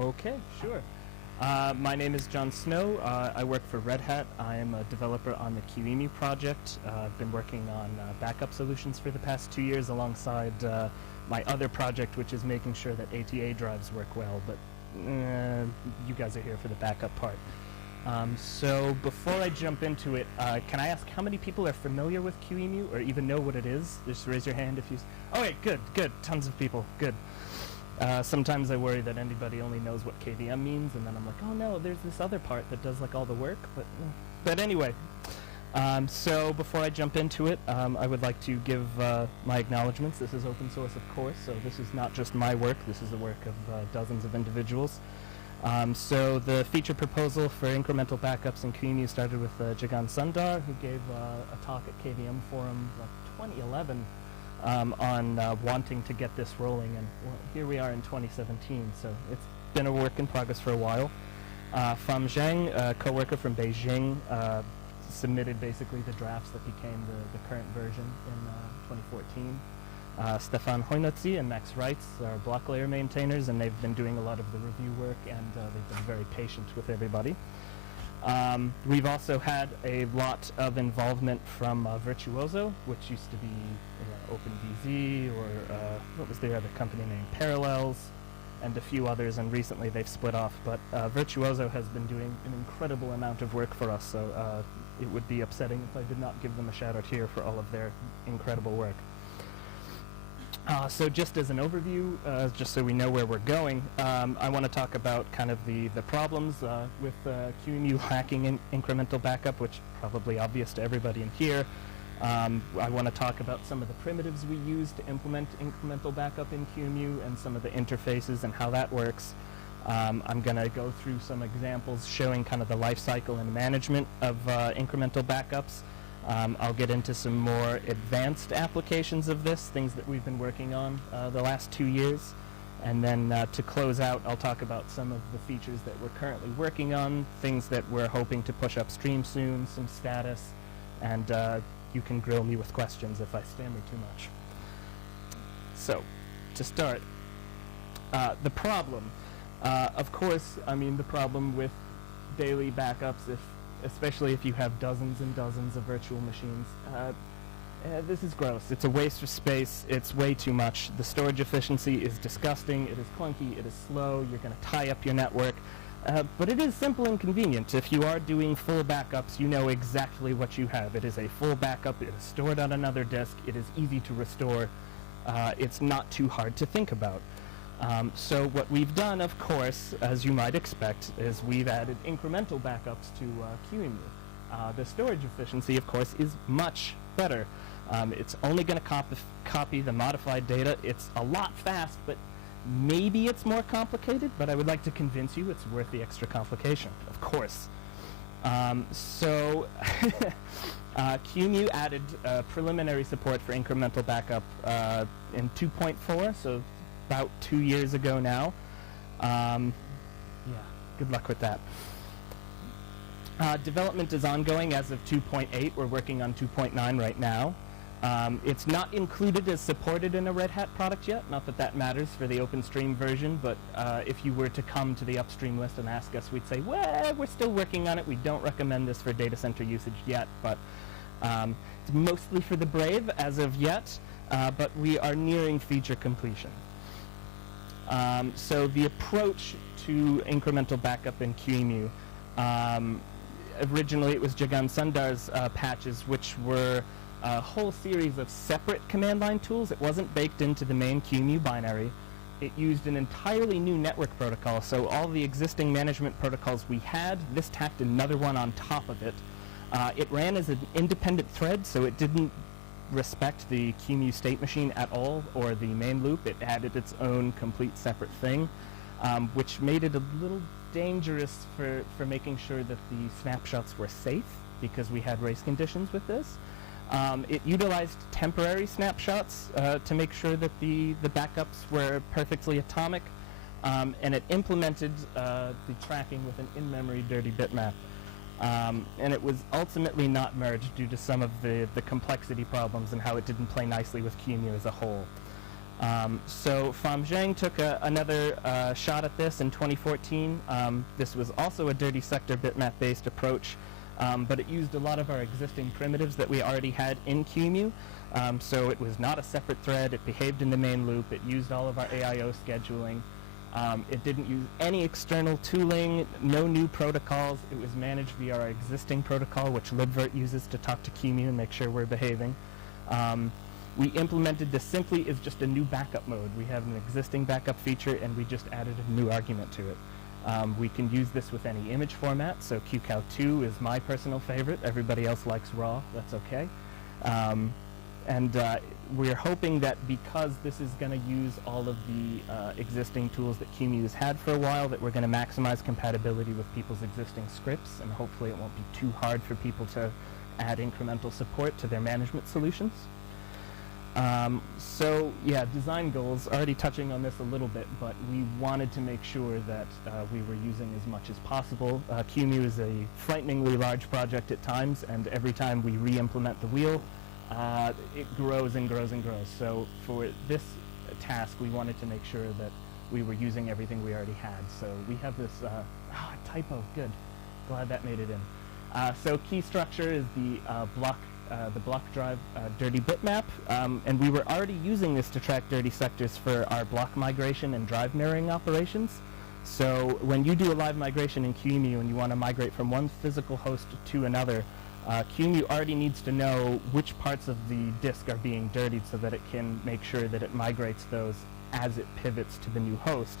Okay, sure. My name is John Snow. I work for Red Hat. I am a developer on the QEMU project. I've been working on backup solutions for the past 2 years alongside my other project, which is making sure that ATA drives work well, but you guys are here for the backup part. So before I jump into it, can I ask how many people are familiar with QEMU or even know what it is? Just raise your hand if you... Okay, good. Tons of people. Good. Sometimes I worry that anybody only knows what KVM means, and then I'm like, oh no, there's this other part that does like all the work. But anyway, so before I jump into it, I would like to give my acknowledgments. This is open source, of course, so this is not just my work. This is the work of dozens of individuals. So the feature proposal for incremental backups in QEMU started with Jagan Sundar, who gave a talk at KVM Forum like 2011 on wanting to get this rolling, and well, here we are in 2017, so it's been a work in progress for a while. Fam Zheng, a co-worker from Beijing, submitted basically the drafts that became the current version in 2014. Stefan Hoynotzi and Max Reitz are block layer maintainers, and they've been doing a lot of the review work, and they've been very patient with everybody. We've also had a lot of involvement from Virtuoso, which used to be OpenVZ, or what was their other company name, Parallels, and a few others, and recently they've split off. But Virtuoso has been doing an incredible amount of work for us, so it would be upsetting if I did not give them a shout out here for all of their incredible work. So just as an overview, just so we know where we're going, I want to talk about kind of the problems with QEMU hacking incremental backup, which is probably obvious to everybody in here. I want to talk about some of the primitives we use to implement incremental backup in QEMU and some of the interfaces and how that works. I'm going to go through some examples showing kind of the life cycle and management of incremental backups. I'll get into some more advanced applications of this, things that we've been working on the last 2 years. And then to close out, I'll talk about some of the features that we're currently working on, things that we're hoping to push upstream soon, some status, and you can grill me with questions if I stammer too much. So, to start, the problem. Of course, I mean the problem with daily backups, especially if you have dozens and dozens of virtual machines. This is gross. It's a waste of space. It's way too much. The storage efficiency is disgusting. It is clunky. It is slow. You're going to tie up your network. But it is simple and convenient. If you are doing full backups, you know exactly what you have. It is a full backup. It is stored on another disk. It is easy to restore. It's not too hard to think about. So what we've done, of course, as you might expect, is we've added incremental backups to QEMU. The storage efficiency, of course, is much better. It's only going to copy the modified data. It's a lot fast, but maybe it's more complicated, but I would like to convince you it's worth the extra complication, of course. So QEMU added preliminary support for incremental backup in 2.4, so about 2 years ago now. Yeah, good luck with that. Development is ongoing as of 2.8. We're working on 2.9 right now. It's not included as supported in a Red Hat product yet, not that that matters for the OpenStream version, but if you were to come to the upstream list and ask us, we'd say, well, we're still working on it. We don't recommend this for data center usage yet, but it's mostly for the brave as of yet, but we are nearing feature completion. So the approach to incremental backup in QEMU, originally it was Jagan Sundar's patches, which were a whole series of separate command line tools. It wasn't baked into the main QEMU binary. It used an entirely new network protocol, so all the existing management protocols we had, this tacked another one on top of it. It ran as an independent thread, so it didn't respect the QEMU state machine at all, or the main loop. It added its own complete separate thing, which made it a little dangerous for making sure that the snapshots were safe, because we had race conditions with this. It utilized temporary snapshots to make sure that the backups were perfectly atomic, and it implemented the tracking with an in-memory dirty bitmap. And it was ultimately not merged due to some of the complexity problems and how it didn't play nicely with QEMU as a whole. So FOSDEM took another shot at this in 2014. This was also a dirty sector bitmap-based approach, but it used a lot of our existing primitives that we already had in QEMU. So it was not a separate thread. It behaved in the main loop. It used all of our AIO scheduling. It didn't use any external tooling, no new protocols. It was managed via our existing protocol, which libvirt uses to talk to QEMU and make sure we're behaving. We implemented this simply as just a new backup mode. We have an existing backup feature, and we just added a new argument to it. We can use this with any image format, so QCOW2 is my personal favorite. Everybody else likes RAW. That's okay. We're hoping that because this is going to use all of the existing tools that QEMU has had for a while, that we're going to maximize compatibility with people's existing scripts, and hopefully it won't be too hard for people to add incremental support to their management solutions. So yeah, design goals, already touching on this a little bit, but we wanted to make sure that we were using as much as possible. QEMU is a frighteningly large project at times, and every time we re-implement the wheel, it grows and grows and grows. So for this task, we wanted to make sure that we were using everything we already had. So we have this, typo, good. Glad that made it in. So key structure is the block drive dirty bitmap, and we were already using this to track dirty sectors for our block migration and drive mirroring operations. So when you do a live migration in QEMU and you want to migrate from one physical host to another, QEMU already needs to know which parts of the disk are being dirtied so that it can make sure that it migrates those as it pivots to the new host.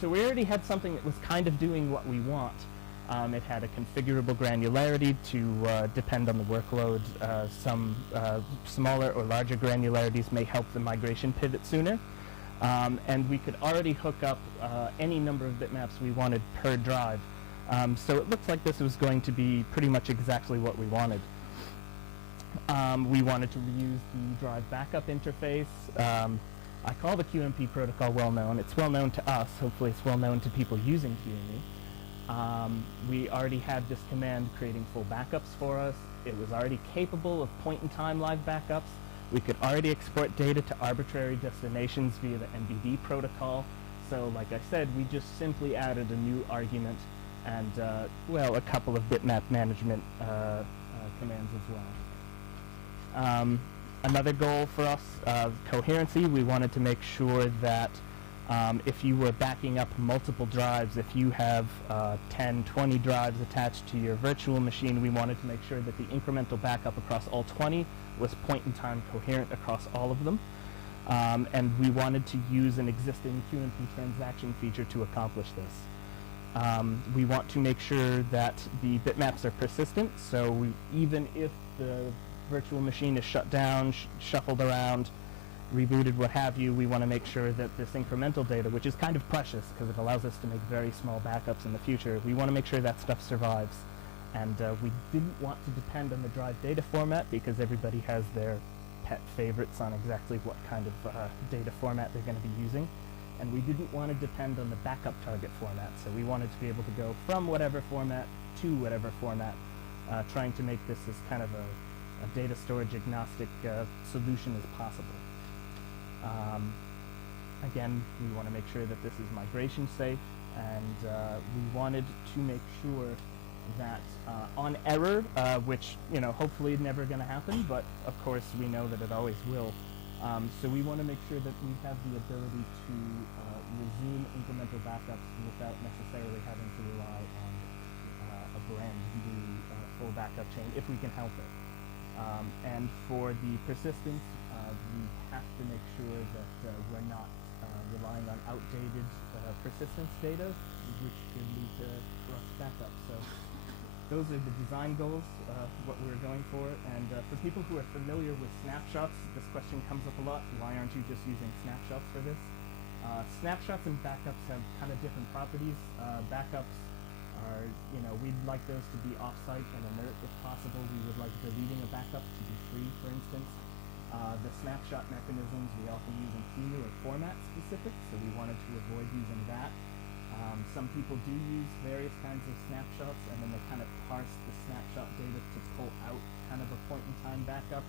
So we already had something that was kind of doing what we want. It had a configurable granularity to depend on the workload. Some smaller or larger granularities may help the migration pivot sooner. And we could already hook up any number of bitmaps we wanted per drive. So it looks like this was going to be pretty much exactly what we wanted. We wanted to reuse the drive backup interface. I call the QMP protocol well known. It's well known to us. Hopefully it's well known to people using QEMU. We already had this command creating full backups for us. It was already capable of point-in-time live backups. We could already export data to arbitrary destinations via the NBD protocol. So like I said, we just simply added a new argument and, well, a couple of bitmap management commands as well. Another goal for us, coherency. We wanted to make sure that if you were backing up multiple drives, if you have 10, 20 drives attached to your virtual machine, we wanted to make sure that the incremental backup across all 20 was point-in-time coherent across all of them. And we wanted to use an existing QMP transaction feature to accomplish this. We want to make sure that the bitmaps are persistent, so even if the virtual machine is shut down, shuffled around, rebooted, what have you, we want to make sure that this incremental data, which is kind of precious because it allows us to make very small backups in the future, we want to make sure that stuff survives. And we didn't want to depend on the drive data format because everybody has their pet favorites on exactly what kind of data format they're going to be using. And we didn't want to depend on the backup target format, so we wanted to be able to go from whatever format to whatever format, trying to make this as kind of a data storage agnostic solution as possible. Again, we want to make sure that this is migration safe, and we wanted to make sure that on error, which hopefully never going to happen, but of course we know that it always will. So we want to make sure that we have the ability to resume incremental backups without necessarily having to rely on a brand new full backup chain if we can help it. And for the persistence, we have to make sure that we're not relying on outdated persistence data, which could lead to corrupt backups. So those are the design goals, what we're going for. And for people who are familiar with snapshots, this question comes up a lot. Why aren't you just using snapshots for this? Snapshots and backups have kind of different properties. Backups are, we'd like those to be off-site and inert if possible. We would like deleting a backup to be free, for instance. The snapshot mechanisms we often use in QEMU are format specific, so we wanted to avoid using that. Some people do use various kinds of snapshots, and then they kind of parse the snapshot data to pull out kind of a point-in-time backup.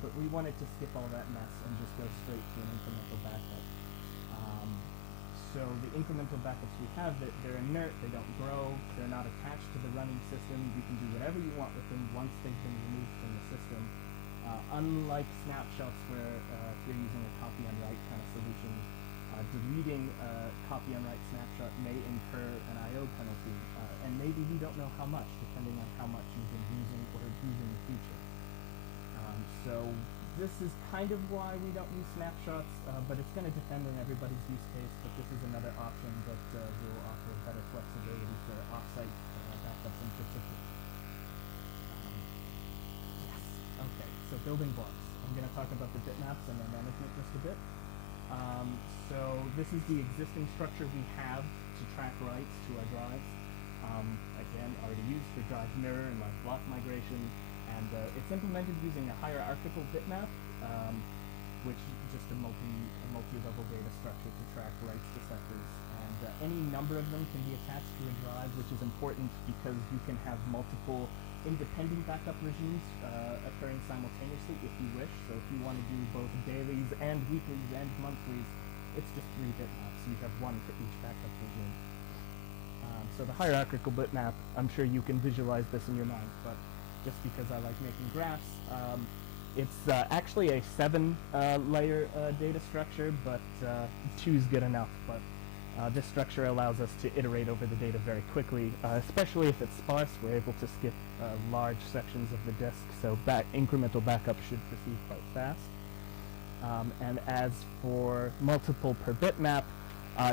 but we wanted to skip all that mess and just go straight to an incremental backup. So the incremental backups we have, they're inert, they don't grow, they're not attached to the running system. You can do whatever you want with them once they've been removed from the system. Unlike snapshots where if you're using a copy on write kind of solution, deleting a copy on write snapshot may incur an I/O penalty, and maybe you don't know how much, depending on how much you've been using or use in the future. So this is kind of why we don't use snapshots, but it's going to depend on everybody's use case. But this is another option that will offer better flexibility for offsite backups in particular. Yes. Okay. So building blocks. I'm going to talk about the bitmaps and their management just a bit. So this is the existing structure we have to track writes to our drives. Again, already used for drive mirror and block migration, and it's implemented using a hierarchical bitmap, which is just a multi-level data structure to track writes to sectors. And any number of them can be attached to a drive, which is important because you can have multiple independent backup regimes occurring simultaneously if you wish. So if you want to do both dailies and weeklies and monthlies, it's just 3 bitmaps. You have one for each backup regime. So the hierarchical bitmap, I'm sure you can visualize this in your mind, but just because I like making graphs, it's actually a 7-layer data structure, but 2 is good enough. But this structure allows us to iterate over the data very quickly, especially if it's sparse. We're able to skip large sections of the disk, so incremental backup should proceed quite fast. And as for multiple per bitmap,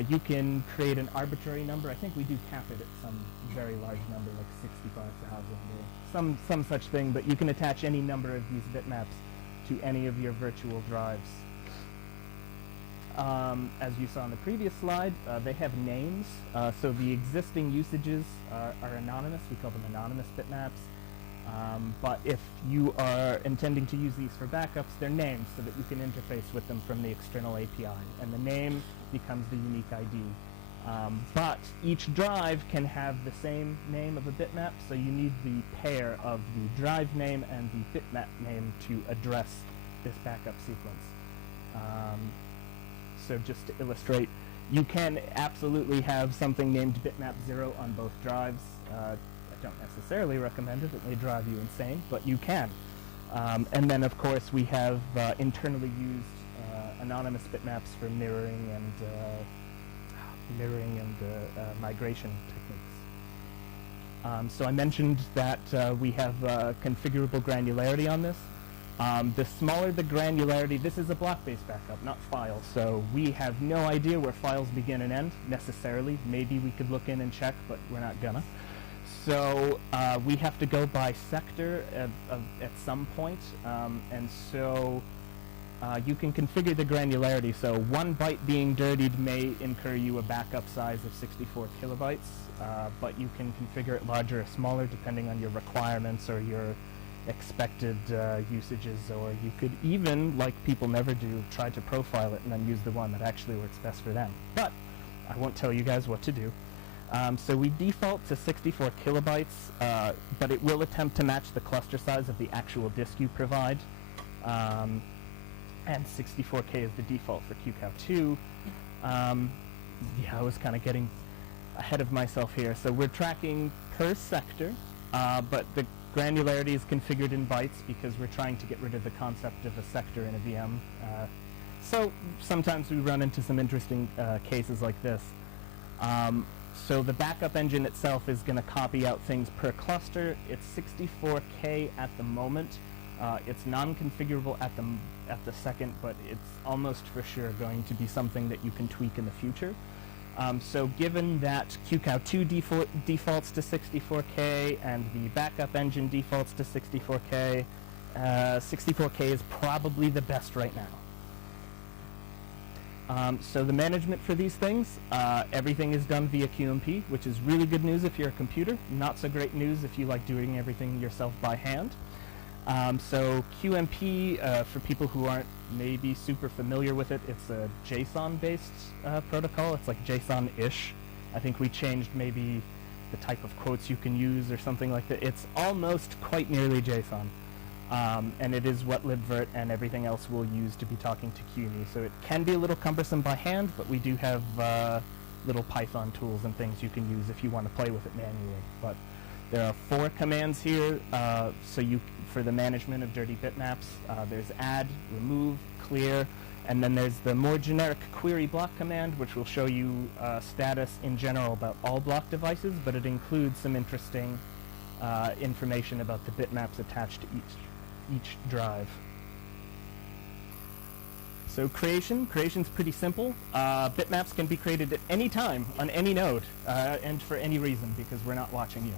you can create an arbitrary number. I think we do cap it at some very large number, like 65,000 or some such thing, but you can attach any number of these bitmaps to any of your virtual drives. As you saw in the previous slide, they have names. So the existing usages are anonymous. We call them anonymous bitmaps. But if you are intending to use these for backups, they're named so that you can interface with them from the external API. And the name becomes the unique ID. But each drive can have the same name of a bitmap, so you need the pair of the drive name and the bitmap name to address this backup sequence. So just to illustrate, you can absolutely have something named bitmap 0 on both drives. I don't necessarily recommend it. It may drive you insane, but you can. And then, of course, we have internally used anonymous bitmaps for mirroring and migration techniques. So I mentioned that we have configurable granularity on this. The smaller the granularity, this is a block-based backup, not files. So we have no idea where files begin and end necessarily. Maybe we could look in and check, but we're not gonna. So we have to go by sector at some point, and so you can configure the granularity. So 1 byte being dirtied may incur you a backup size of 64 kilobytes, but you can configure it larger or smaller depending on your requirements or your expected usages, or you could even, like people never do, try to profile it and then use the one that actually works best for them. But I won't tell you guys what to do. So we default to 64 kilobytes, but it will attempt to match the cluster size of the actual disk you provide. And 64K is the default for QCOW2. Yeah, I was kind of getting ahead of myself here. So we're tracking per sector, but the granularity is configured in bytes because we're trying to get rid of the concept of a sector in a VM. So sometimes we run into some interesting cases like this. So the backup engine itself is going to copy out things per cluster. It's 64K at the moment. It's non-configurable at the second, but it's almost for sure going to be something that you can tweak in the future. So given that QCOW2 defaults to 64K and the backup engine defaults to 64K, 64K is probably the best right now. So the management for these things, everything is done via QMP, which is really good news if you're a computer, not so great news if you like doing everything yourself by hand. So QMP, for people who aren't maybe super familiar with it, it's a JSON-based protocol. It's like JSON-ish. I think we changed maybe the type of quotes you can use or something like that. It's almost quite nearly JSON. and it is what libvirt and everything else will use to be talking to QEMU. So it can be a little cumbersome by hand, but we do have little Python tools and things you can use if you want to play with it manually. But there are 4 commands here. For the management of dirty bitmaps, there's add, remove, clear, and then there's the more generic query block command, which will show you status in general about all block devices, but it includes some interesting information about the bitmaps attached to each drive. So creation's pretty simple. Bitmaps can be created at any time on any node and for any reason, because we're not watching you.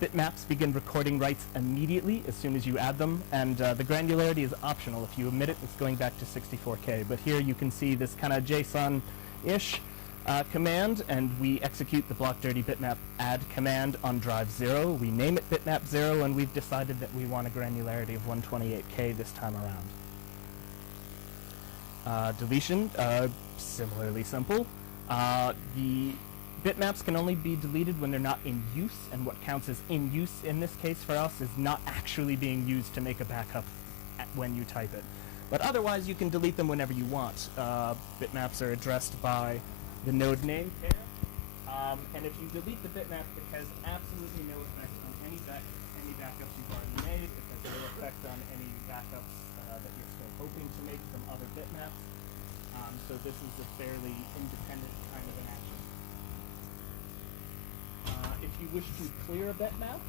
Bitmaps begin recording writes immediately as soon as you add them, and the granularity is optional. If you omit it, it's going back to 64K. But here you can see this kind of JSON-ish command, and we execute the block dirty bitmap add command on drive 0. We name it bitmap 0, and we've decided that we want a granularity of 128K this time around. Deletion, similarly simple. The bitmaps can only be deleted when they're not in use, and what counts as in use in this case for us is not actually being used to make a backup when you type it. But otherwise, you can delete them whenever you want. Bitmaps are addressed by the node name pair, and if you delete the bitmap, it has absolutely no effect on any backups you've already made. It has no effect on any backups that you're still hoping to make from other bitmaps. So this is a fairly independent kind of an action. If you wish to clear a bitmap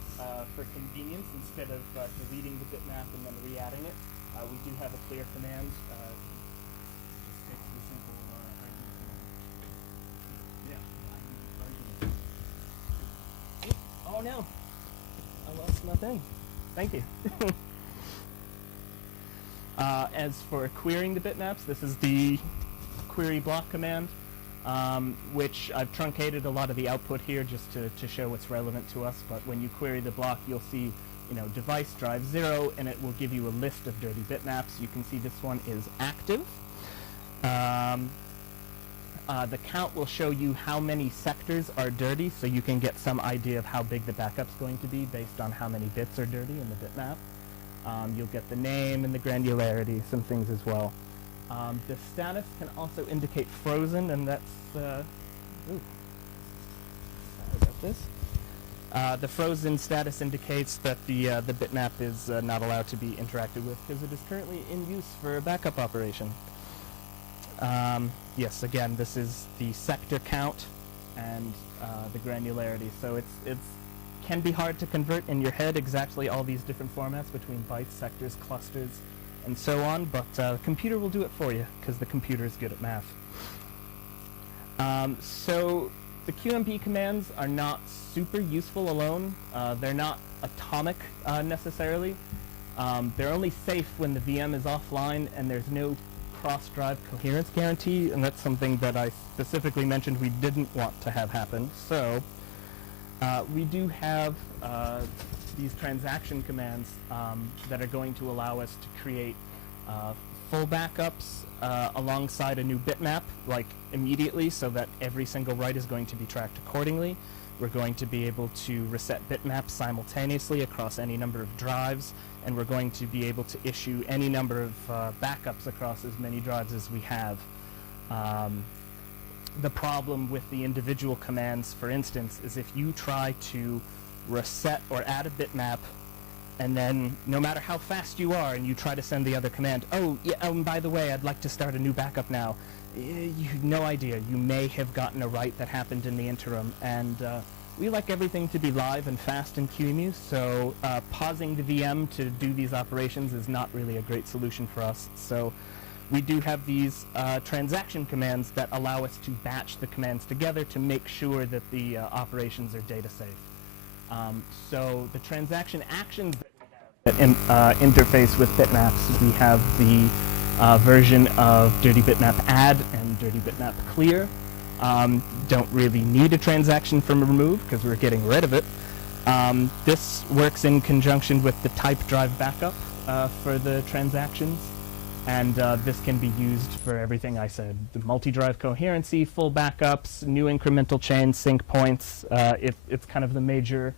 for convenience, instead of deleting the bitmap and then re-adding it, we do have a clear command. Just takes the simple argument. Oh no! I lost my thing. Thank you. As for querying the bitmaps, this is the query block command, which I've truncated a lot of the output here just to show what's relevant to us. But when you query the block, you'll see, device drive 0, and it will give you a list of dirty bitmaps. You can see this one is active. The count will show you how many sectors are dirty, so you can get some idea of how big the backup's going to be based on how many bits are dirty in the bitmap. You'll get the name and the granularity, some things as well. The status can also indicate frozen, and that's sorry about this. The frozen status indicates that the bitmap is not allowed to be interacted with because it is currently in use for a backup operation. Yes, again, this is the sector count and the granularity. So it can be hard to convert in your head exactly all these different formats between bytes, sectors, clusters, and so on, but the computer will do it for you because the computer is good at math. So the QMP commands are not super useful alone. They're not atomic necessarily. They're only safe when the VM is offline and there's no cross-drive coherence guarantee, and that's something that I specifically mentioned we didn't want to have happen. So we do have these transaction commands that are going to allow us to create full backups alongside a new bitmap, like immediately, so that every single write is going to be tracked accordingly. We're going to be able to reset bitmaps simultaneously across any number of drives, and we're going to be able to issue any number of backups across as many drives as we have. The problem with the individual commands, for instance, is if you try to reset or add a bitmap, and then no matter how fast you are and you try to send the other command, oh, yeah, by the way, I'd like to start a new backup now, you have no idea. You may have gotten a write that happened in the interim, and we like everything to be live and fast in QEMU, so pausing the VM to do these operations is not really a great solution for us. So we do have these transaction commands that allow us to batch the commands together to make sure that the operations are data safe. So the transaction actions that interface with bitmaps, we have the version of dirty bitmap add and dirty bitmap clear. Don't really need a transaction from remove because we're getting rid of it. This works in conjunction with the type drive backup for the transactions. And this can be used for everything I said. The multi-drive coherency, full backups, new incremental chains, sync points. It's kind of the major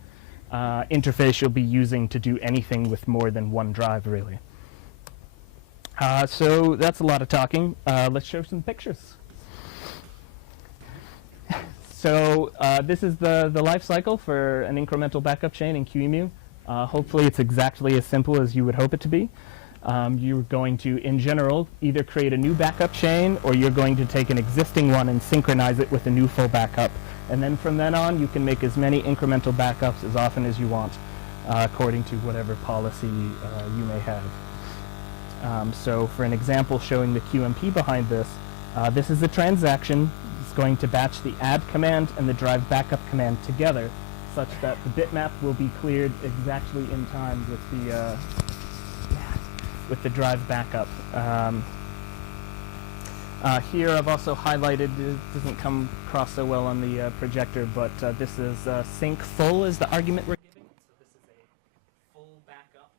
interface you'll be using to do anything with more than one drive, really. So that's a lot of talking. Let's show some pictures. So this is the life cycle for an incremental backup chain in QEMU. Hopefully it's exactly as simple as you would hope it to be. You're going to, in general, either create a new backup chain, or you're going to take an existing one and synchronize it with a new full backup. And then from then on, you can make as many incremental backups as often as you want, according to whatever policy you may have. So for an example showing the QMP behind this, this is a transaction. It's going to batch the add command and the drive backup command together, such that the bitmap will be cleared exactly in time with the drive backup. Here I've also highlighted, it doesn't come across so well on the projector, but this is sync full is the argument we're giving. So this is a full backup.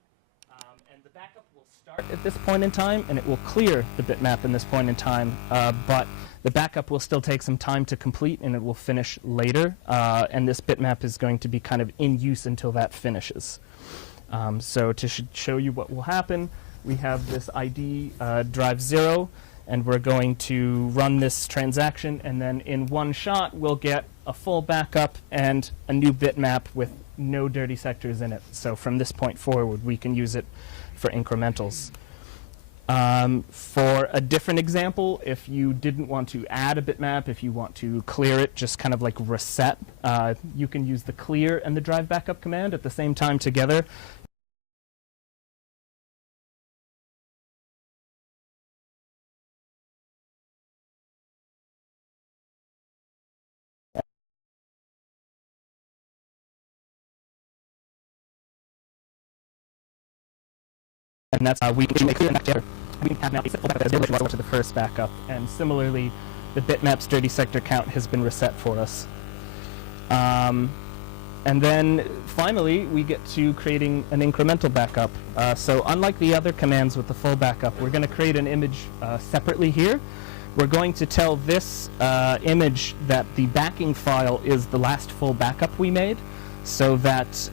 And the backup will start at this point in time, and it will clear the bitmap in this point in time, but the backup will still take some time to complete, and it will finish later, and this bitmap is going to be kind of in use until that finishes. So to show you what will happen, we have this ID drive 0, and we're going to run this transaction, and then in one shot we'll get a full backup and a new bitmap with no dirty sectors in it. So from this point forward we can use it for incrementals. For a different example, if you didn't want to add a bitmap, if you want to clear it, just kind of like reset, you can use the clear and the drive backup command at the same time together. And that's we can make clear and together. We have now a full backup as well to the first backup, and similarly, the bitmap's dirty sector count has been reset for us. And then finally, we get to creating an incremental backup. So unlike the other commands with the full backup, we're going to create an image separately here. We're going to tell this image that the backing file is the last full backup we made, so that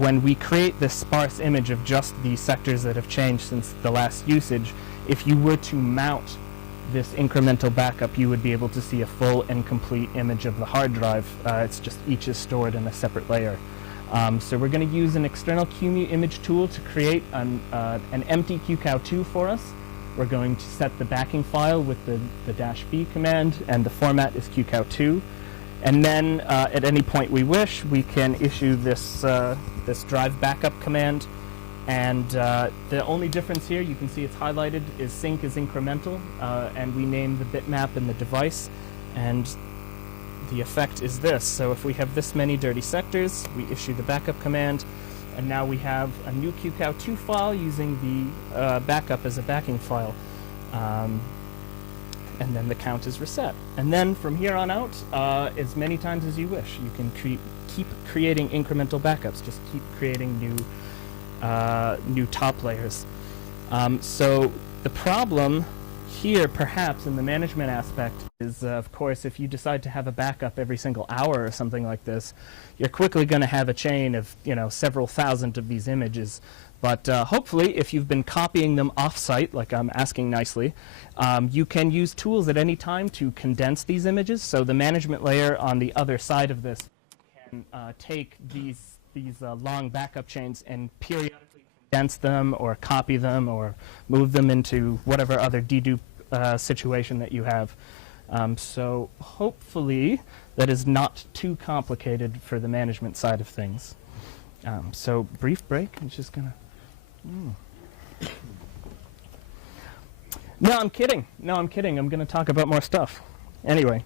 when we create this sparse image of just the sectors that have changed since the last usage, if you were to mount this incremental backup, you would be able to see a full and complete image of the hard drive. It's just each is stored in a separate layer. So we're going to use an external QEMU image tool to create an empty QCOW2 for us. We're going to set the backing file with the -b command, and the format is QCOW2. And then at any point we wish, we can issue this, this drive backup command. And the only difference here, you can see it's highlighted, is sync is incremental, and we name the bitmap and the device. And the effect is this. So if we have this many dirty sectors, we issue the backup command, and now we have a new QCOW2 file using the backup as a backing file. And then the count is reset. And then from here on out, as many times as you wish, you can keep creating incremental backups. Just keep creating new top layers. So the problem here, perhaps, in the management aspect is, of course, if you decide to have a backup every single hour or something like this, you're quickly going to have a chain of, several thousand of these images. But hopefully, if you've been copying them off-site, like I'm asking nicely, you can use tools at any time to condense these images. So the management layer on the other side of this can take these long backup chains and periodically condense them or copy them or move them into whatever other dedupe situation that you have. So hopefully that is not too complicated for the management side of things. So brief break. I'm just going to... No, I'm kidding. I'm going to talk about more stuff. Anyway,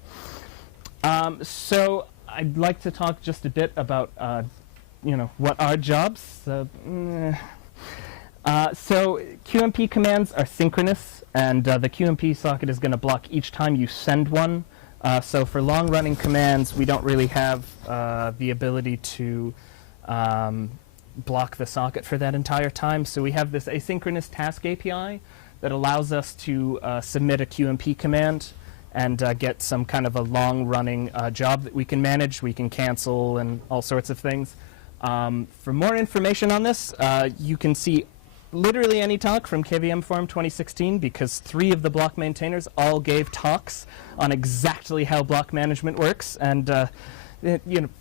so I'd like to talk just a bit about, what are jobs. So QMP commands are synchronous, and the QMP socket is going to block each time you send one. So for long-running commands, we don't really have the ability to block the socket for that entire time. So we have this asynchronous task API that allows us to submit a QMP command and get some kind of a long-running job that we can manage. We can cancel and all sorts of things. For more information on this, you can see literally any talk from KVM Forum 2016, because 3 of the block maintainers all gave talks on exactly how block management works, and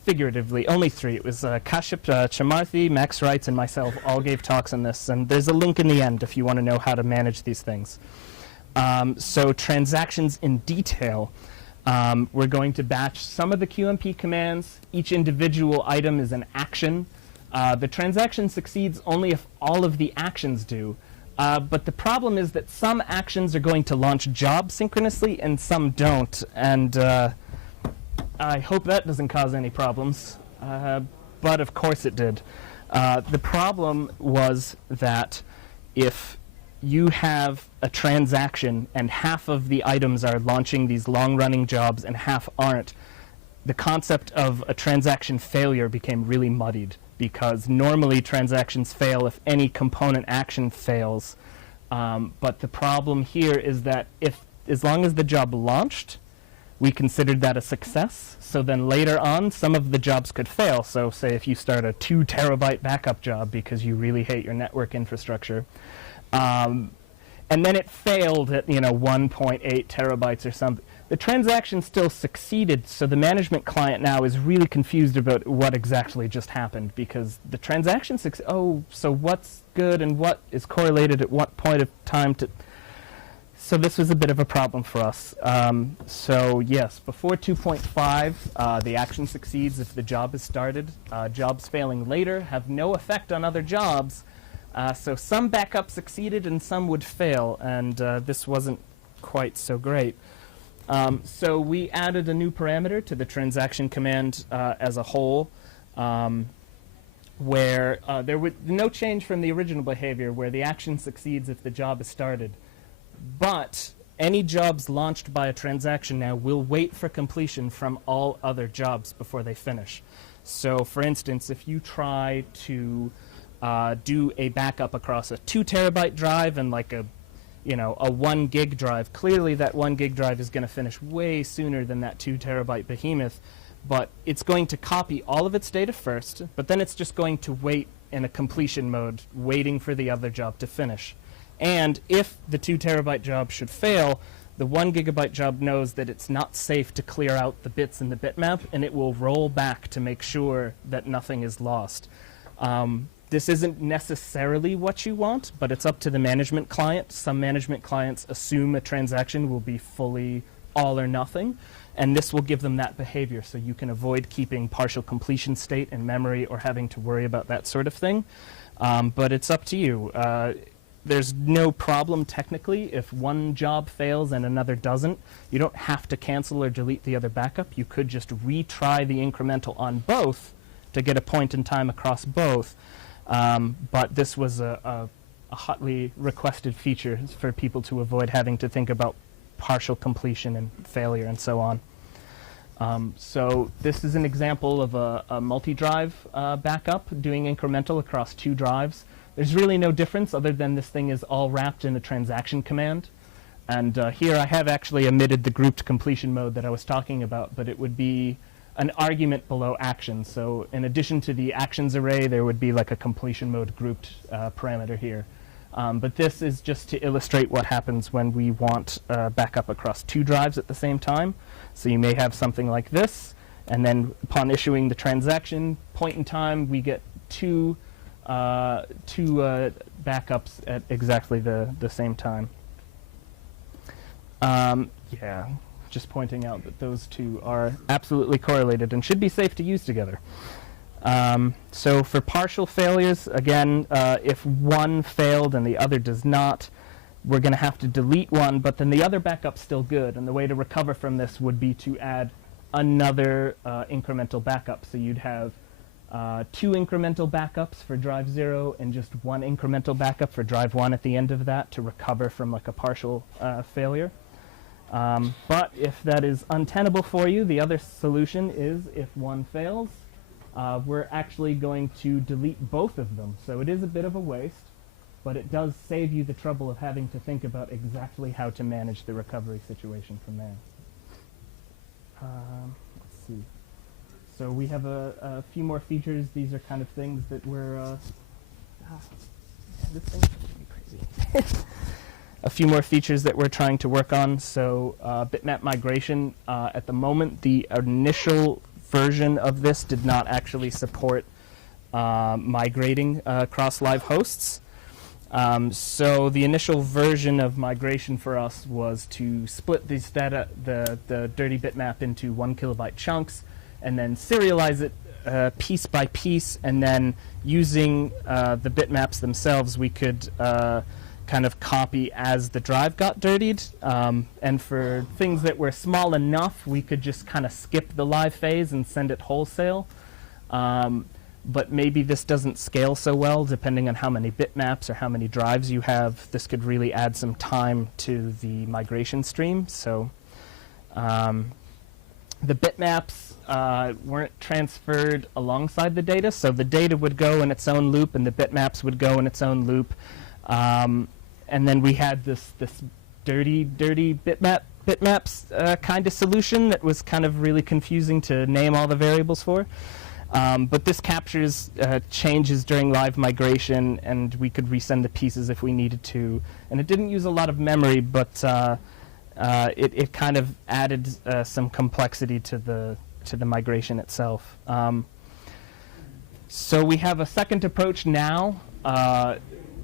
figuratively, only 3. It was Kashyap Chamarthi, Max Reitz, and myself all gave talks on this, and there's a link in the end if you want to know how to manage these things. So transactions in detail. We're going to batch some of the QMP commands. Each individual item is an action. The transaction succeeds only if all of the actions do. But the problem is that some actions are going to launch jobs synchronously and some don't. And I hope that doesn't cause any problems. But of course it did. The problem was that if you have a transaction and half of the items are launching these long-running jobs and half aren't, the concept of a transaction failure became really muddied, because normally transactions fail if any component action fails. But the problem here is that as long as the job launched, we considered that a success. So then later on, some of the jobs could fail. So say if you start a 2 terabyte backup job because you really hate your network infrastructure, and then it failed at 1.8 terabytes or something, the transaction still succeeded, so the management client now is really confused about what exactly just happened, because the transaction so what's good and what is correlated at what point of time to... So this was a bit of a problem for us. So yes, before 2.5, the action succeeds if the job is started. Jobs failing later have no effect on other jobs. So some backups succeeded and some would fail, and this wasn't quite so great. So we added a new parameter to the transaction command as a whole, where there was no change from the original behavior, where the action succeeds if the job is started. But any jobs launched by a transaction now will wait for completion from all other jobs before they finish. So for instance, if you try to do a backup across a 2 terabyte drive and like a 1 gig drive, clearly that 1 gig drive is going to finish way sooner than that 2 terabyte behemoth, but it's going to copy all of its data first, but then it's just going to wait in a completion mode, waiting for the other job to finish. And if the 2 terabyte job should fail, the 1 gigabyte job knows that it's not safe to clear out the bits in the bitmap, and it will roll back to make sure that nothing is lost. This isn't necessarily what you want, but it's up to the management client. Some management clients assume a transaction will be fully all or nothing, and this will give them that behavior, so you can avoid keeping partial completion state in memory or having to worry about that sort of thing. But it's up to you. There's no problem technically if one job fails and another doesn't. You don't have to cancel or delete the other backup. You could just retry the incremental on both to get a point in time across both. But this was a hotly requested feature for people to avoid having to think about partial completion and failure and so on. So this is an example of a multi-drive backup doing incremental across 2 drives. There's really no difference other than this thing is all wrapped in a transaction command. And here I have actually omitted the grouped completion mode that I was talking about, but it would be an argument below actions. So in addition to the actions array, there would be like a completion mode grouped parameter here. But this is just to illustrate what happens when we want backup across 2 drives at the same time. So you may have something like this, and then upon issuing the transaction point in time, we get two backups at exactly the same time. Yeah, just pointing out that those 2 are absolutely correlated and should be safe to use together. So for partial failures, again, if one failed and the other does not, we're going to have to delete one, but then the other backup's still good. And the way to recover from this would be to add another incremental backup. So you'd have 2 incremental backups for drive 0 and just 1 incremental backup for drive 1 at the end of that to recover from like a partial failure. But if that is untenable for you, the other solution is if one fails, we're actually going to delete both of them. So it is a bit of a waste, but it does save you the trouble of having to think about exactly how to manage the recovery situation from there. Let's see. So we have a few more features. These are kind of things that we're this thing's crazy. A few more features that we're trying to work on. So bitmap migration. At the moment, the initial version of this did not actually support migrating across live hosts. So the initial version of migration for us was to split these data, the dirty bitmap, into 1 kilobyte chunks, and then serialize it piece by piece, and then using the bitmaps themselves, we could kind of copy as the drive got dirtied. And for things that were small enough, we could just kind of skip the live phase and send it wholesale. But maybe this doesn't scale so well, depending on how many bitmaps or how many drives you have. This could really add some time to the migration stream. So the bitmaps weren't transferred alongside the data, so the data would go in its own loop and the bitmaps would go in its own loop. And then we had this dirty bitmaps kind of solution that was kind of really confusing to name all the variables for. But this captures changes during live migration, and we could resend the pieces if we needed to. And it didn't use a lot of memory, but it kind of added some complexity to the migration itself. So we have a second approach now,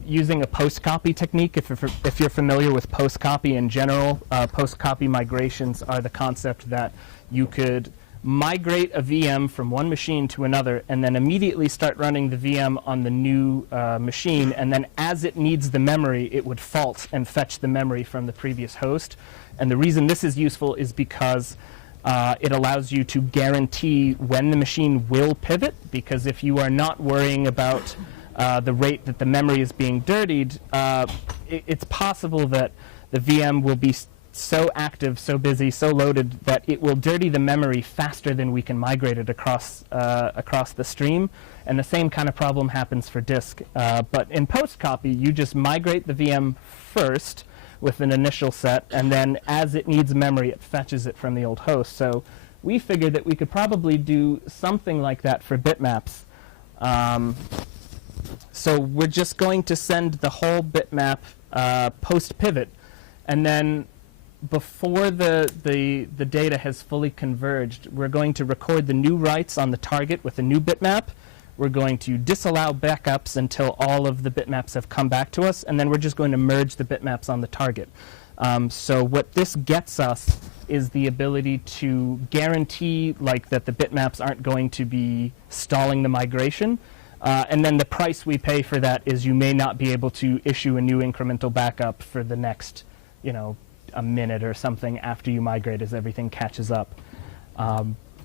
using a post-copy technique. If you're familiar with post-copy in general, post-copy migrations are the concept that you could migrate a VM from one machine to another and then immediately start running the VM on the new machine, and then as it needs the memory, it would fault and fetch the memory from the previous host. And the reason this is useful is because it allows you to guarantee when the machine will pivot, because if you are not worrying about the rate that the memory is being dirtied, it's possible that the VM will be so active, so busy, so loaded that it will dirty the memory faster than we can migrate it across the stream. And the same kind of problem happens for disk. But in post-copy, you just migrate the VM first with an initial set, and then as it needs memory, it fetches it from the old host. So we figured that we could probably do something like that for bitmaps. So we're just going to send the whole bitmap post-pivot, and then before the data has fully converged, we're going to record the new writes on the target with a new bitmap. We're going to disallow backups until all of the bitmaps have come back to us, and then we're just going to merge the bitmaps on the target. So what this gets us is the ability to guarantee that the bitmaps aren't going to be stalling the migration. And then the price we pay for that is you may not be able to issue a new incremental backup for the next, a minute or something after you migrate as everything catches up.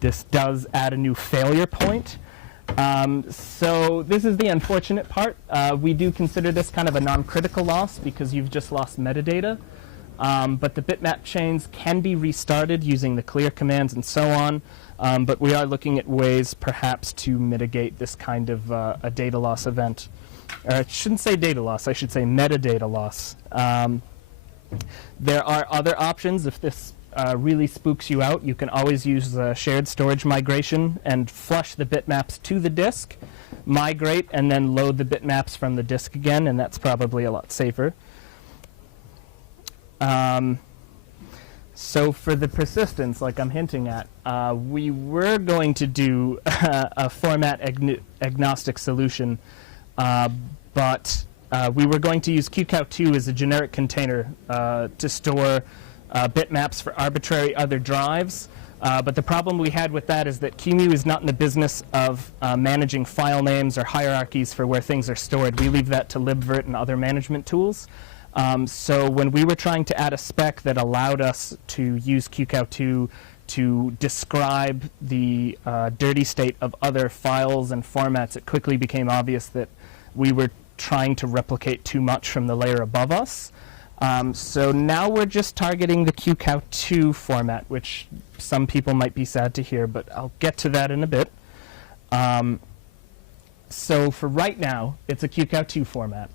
This does add a new failure point. So this is the unfortunate part. We do consider this kind of a non-critical loss because you've just lost metadata. But the bitmap chains can be restarted using the clear commands and so on. But we are looking at ways perhaps to mitigate this kind of a data loss event. I shouldn't say data loss, I should say metadata loss. There are other options. If this really spooks you out, you can always use shared storage migration and flush the bitmaps to the disk, migrate, and then load the bitmaps from the disk again, and that's probably a lot safer. So for the persistence, like I'm hinting at, we were going to do a format agnostic solution, but we were going to use QCOW2 as a generic container to store bitmaps for arbitrary other drives. But the problem we had with that is that QEMU is not in the business of managing file names or hierarchies for where things are stored. We leave that to libvirt and other management tools. So when we were trying to add a spec that allowed us to use QCOW2 to describe the dirty state of other files and formats, it quickly became obvious that we were trying to replicate too much from the layer above us. So now we're just targeting the QCOW2 format, which some people might be sad to hear, but I'll get to that in a bit. So for right now, it's a QCOW2 format.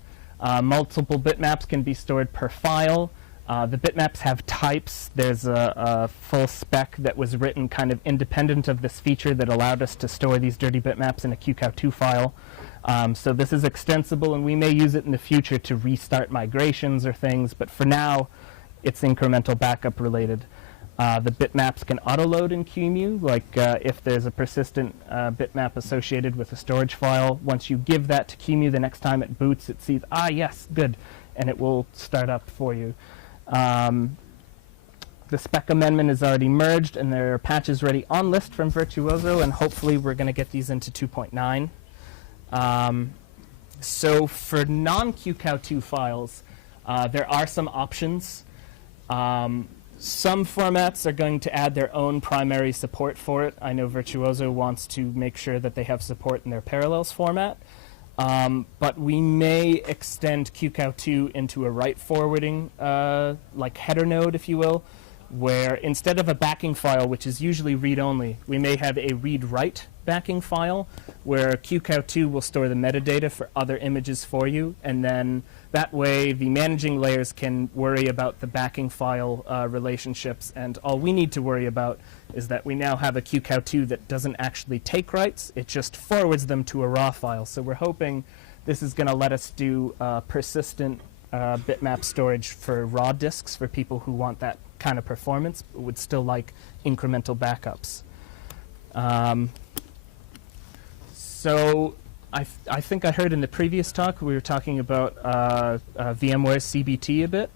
Multiple bitmaps can be stored per file. The bitmaps have types. There's a full spec that was written kind of independent of this feature that allowed us to store these dirty bitmaps in a QCOW2 file. So this is extensible, and we may use it in the future to restart migrations or things, but for now, it's incremental backup related. The bitmaps can autoload in QEMU, like if there's a persistent bitmap associated with a storage file. Once you give that to QEMU, the next time it boots, it sees, yes, good, and it will start up for you. The spec amendment is already merged, and there are patches ready on list from Virtuoso, and hopefully we're going to get these into 2.9. So for non-QCOW2 files, there are some options. Some formats are going to add their own primary support for it. I know Virtuoso wants to make sure that they have support in their parallels format. But we may extend QCOW2 into a write forwarding, like header node, if you will, where instead of a backing file, which is usually read-only, we may have a read-write backing file where QCOW2 will store the metadata for other images for you, and then that way the managing layers can worry about the backing file relationships, and all we need to worry about is that we now have a QCOW2 that doesn't actually take writes, it just forwards them to a raw file. So we're hoping this is going to let us do persistent bitmap storage for raw disks for people who want that kind of performance but would still like incremental backups. So I think I heard in the previous talk we were talking about VMware CBT a bit.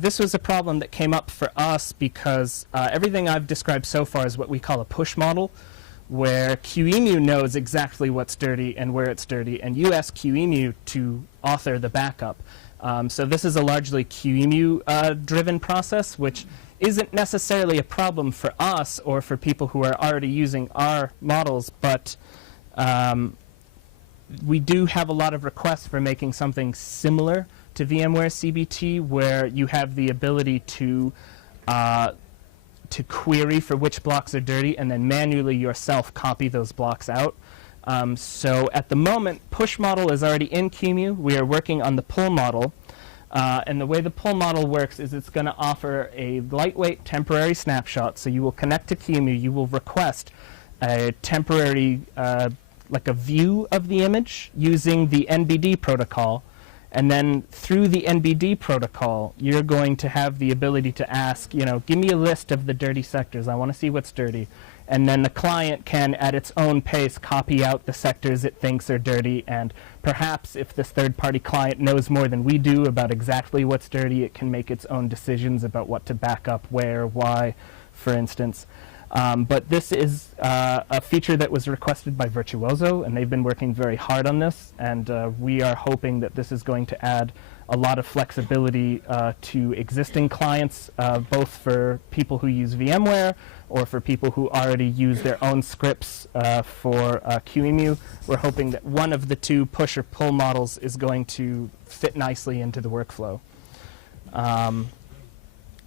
This was a problem that came up for us because everything I've described so far is what we call a push model, where QEMU knows exactly what's dirty and where it's dirty, and you ask QEMU to author the backup. So this is a largely QEMU-driven process, which isn't necessarily a problem for us or for people who are already using our models, but we do have a lot of requests for making something similar to VMware CBT, where you have the ability to query for which blocks are dirty and then manually yourself copy those blocks out. So at the moment, push model is already in QEMU. We are working on the pull model. And the way the pull model works is it's going to offer a lightweight temporary snapshot. So you will connect to QEMU. You will request a temporary, like a view of the image using the NBD protocol. And then through the NBD protocol, you're going to have the ability to ask, give me a list of the dirty sectors. I want to see what's dirty. And then the client can, at its own pace, copy out the sectors it thinks are dirty. And perhaps if this third-party client knows more than we do about exactly what's dirty, it can make its own decisions about what to back up, where, why, for instance. But this is a feature that was requested by Virtuoso, and they've been working very hard on this. And we are hoping that this is going to add a lot of flexibility to existing clients, both for people who use VMware or for people who already use their own scripts for QEMU. We're hoping that one of the two push or pull models is going to fit nicely into the workflow.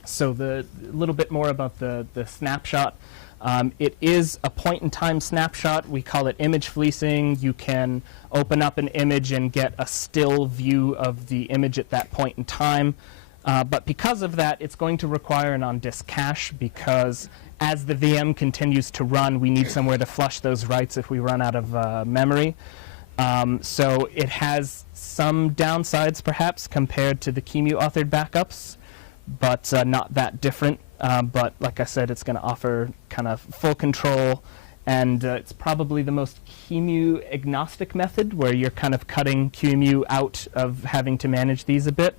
So a little bit more about the snapshot. It is a point-in-time snapshot. We call it image fleecing. You can open up an image and get a still view of the image at that point in time. But because of that, it's going to require an on-disk cache, because as the VM continues to run, we need somewhere to flush those writes if we run out of memory. So it has some downsides, perhaps, compared to the QEMU-authored backups, but not that different. But like I said, it's going to offer kind of full control, and it's probably the most QEMU agnostic method, where you're kind of cutting QEMU out of having to manage these a bit.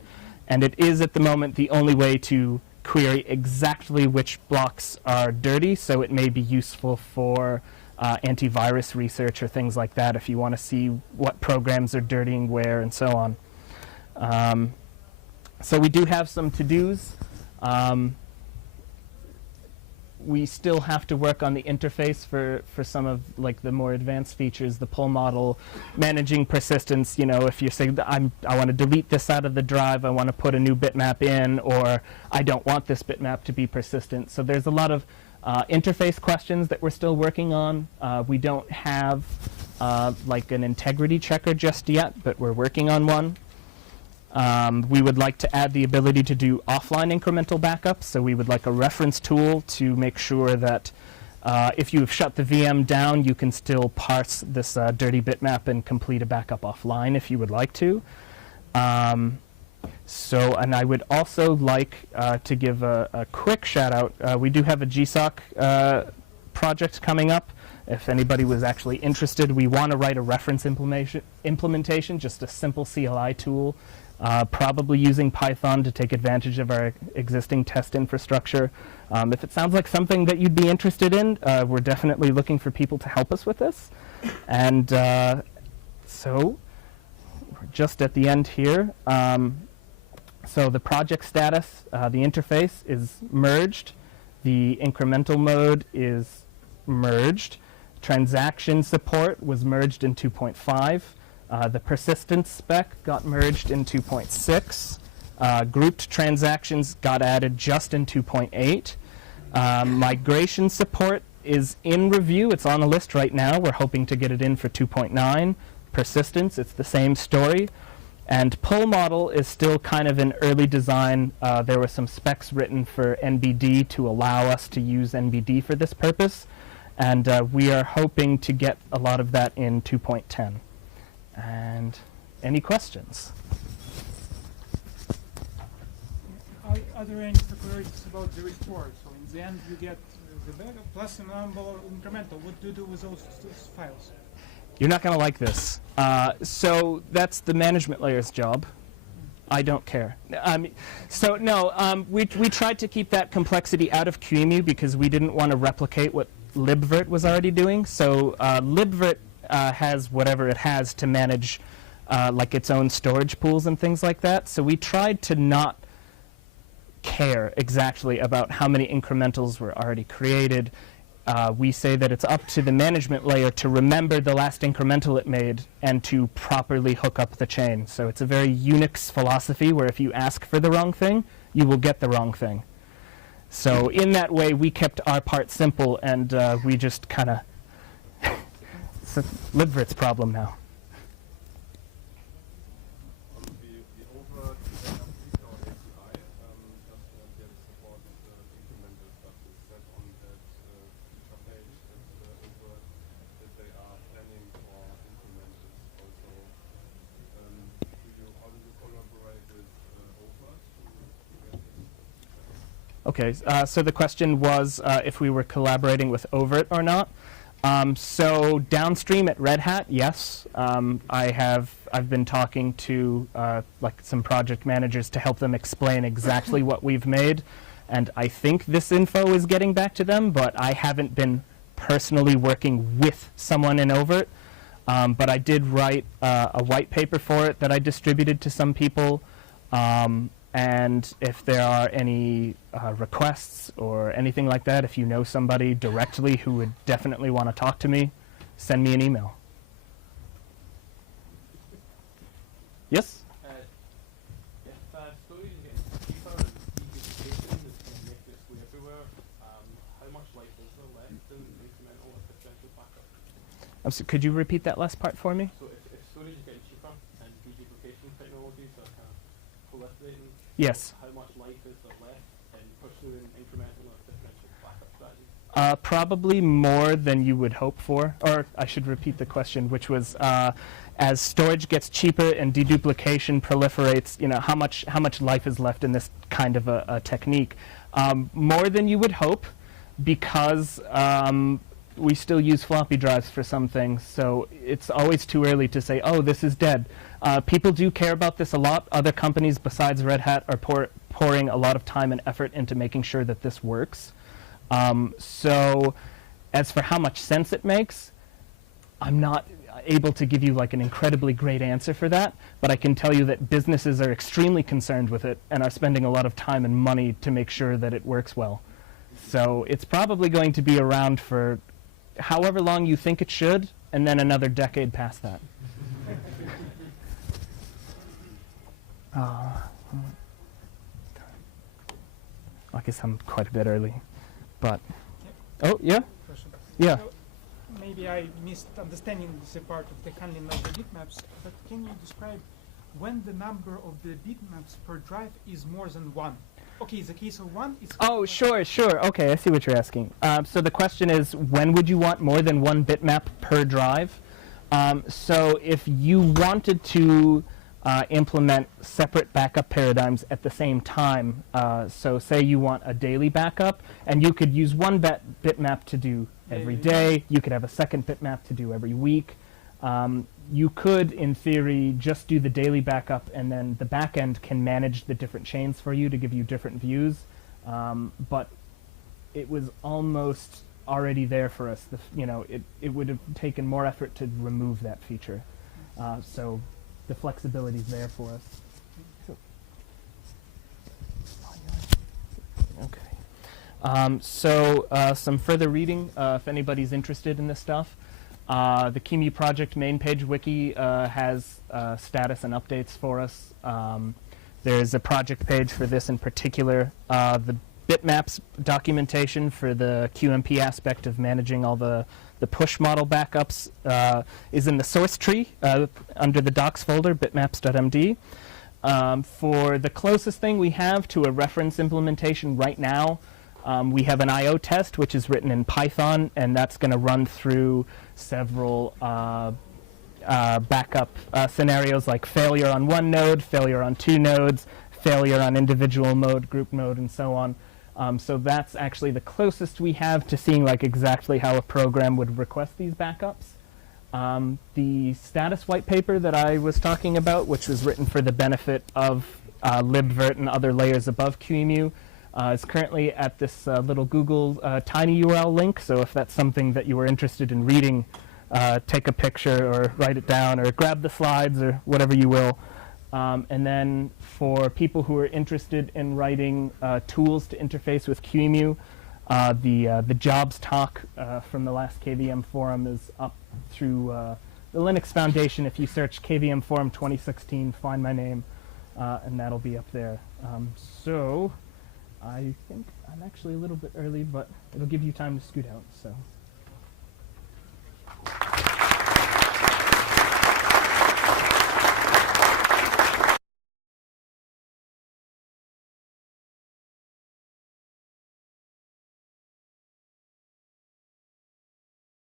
And it is at the moment the only way to query exactly which blocks are dirty, so it may be useful for antivirus research or things like that if you want to see what programs are dirtying where and so on. So we do have some to-dos. We still have to work on the interface for some of the more advanced features, the pull model, managing persistence. If you're saying, I want to delete this out of the drive, I want to put a new bitmap in, or I don't want this bitmap to be persistent. So there's a lot of interface questions that we're still working on. We don't have an integrity checker just yet, but we're working on one. We would like to add the ability to do offline incremental backups, so we would like a reference tool to make sure that if you've shut the VM down, you can still parse this dirty bitmap and complete a backup offline if you would like to. And I would also like to give a quick shout out. We do have a GSOC project coming up. If anybody was actually interested, we want to write a reference implementation, just a simple CLI tool, probably using Python to take advantage of our existing test infrastructure. If it sounds like something that you'd be interested in, we're definitely looking for people to help us with this. And so we're just at the end here. So the project status, the interface is merged. The incremental mode is merged. Transaction support was merged in 2.5. The persistence spec got merged in 2.6. Grouped transactions got added just in 2.8. Migration support is in review. It's on a list right now. We're hoping to get it in for 2.9. Persistence, it's the same story. And pull model is still kind of in early design. There were some specs written for NBD to allow us to use NBD for this purpose. And we are hoping to get a lot of that in 2.10. And any questions? Are there any peculiarities about the restore? So in the end, you get the backup plus a number incremental. What do you do with those files? You're not going to like this. So that's the management layer's job. I don't care. We tried to keep that complexity out of QEMU because we didn't want to replicate what libvirt was already doing. So libvirt has whatever it has to manage like its own storage pools and things like that. So we tried to not care exactly about how many incrementals were already created. We say that it's up to the management layer to remember the last incremental it made and to properly hook up the chain. So it's a very Unix philosophy where if you ask for the wrong thing, you will get the wrong thing. So in that way, we kept our part simple, and we just kind of it's libvirt's problem now. Okay, so the question was if we were collaborating with Overt or not. So downstream at Red Hat, yes. I've been talking to like some project managers to help them explain exactly what we've made, and I think this info is getting back to them, but I haven't been personally working with someone in Overt. But I did write a white paper for it that I distributed to some people. And if there are any requests or anything like that, if you know somebody directly who would definitely want to talk to me, send me an email. Yes? If storage is getting cheaper and deduplication is going to make its way everywhere, how much life is there left in incremental or potential backup? So could you repeat that last part for me? So if storage is getting cheaper and deduplication technologies are kind of proliferating, Yes. how much life is there left in pursuing incremental or differential backup strategies? Probably more than you would hope for. Or I should repeat the question, which was as storage gets cheaper and deduplication proliferates, how much life is left in this kind of a technique? More than you would hope, because we still use floppy drives for some things, so it's always too early to say, oh, this is dead. People do care about this a lot. Other companies besides Red Hat are pouring a lot of time and effort into making sure that this works. So as for how much sense it makes, I'm not able to give you like an incredibly great answer for that, but I can tell you that businesses are extremely concerned with it and are spending a lot of time and money to make sure that it works well. So it's probably going to be around for however long you think it should, and then another decade past that. I guess I'm quite a bit early, but oh yeah, Question. yeah. So maybe I missed understanding the part of the handling of the bitmaps, but can you describe when the number of the bitmaps per drive is more than 1. Okay, the case of 1 is... Oh, sure. Okay, I see what you're asking. So the question is, when would you want more than one bitmap per drive? So if you wanted to implement separate backup paradigms at the same time, so say you want a daily backup, and you could use one bitmap to do every day, you could have a second bitmap to do every week. You could, in theory, just do the daily backup, and then the back end can manage the different chains for you to give you different views. But it was almost already there for us. It would have taken more effort to remove that feature. So the flexibility is there for us. Okay. So some further reading, if anybody's interested in this stuff. The QEMU project main page wiki has status and updates for us. There's a project page for this in particular. The bitmaps documentation for the QMP aspect of managing all the push model backups is in the source tree under the docs folder, bitmaps.md. For the closest thing we have to a reference implementation right now, we have an I/O test, which is written in Python, and that's going to run through several backup scenarios like failure on one node, failure on two nodes, failure on individual mode, group mode, and so on. So that's actually the closest we have to seeing like exactly how a program would request these backups. The status white paper that I was talking about, which was written for the benefit of libvirt and other layers above QEMU, is currently at this little Google tiny URL link, so if that's something that you were interested in reading, take a picture or write it down or grab the slides or whatever you will. And then for people who are interested in writing tools to interface with QEMU, the jobs talk from the last KVM forum is up through the Linux Foundation. If you search KVM forum 2016, find my name, and that'll be up there. So I think I'm actually a little bit early, but it'll give you time to scoot out. So.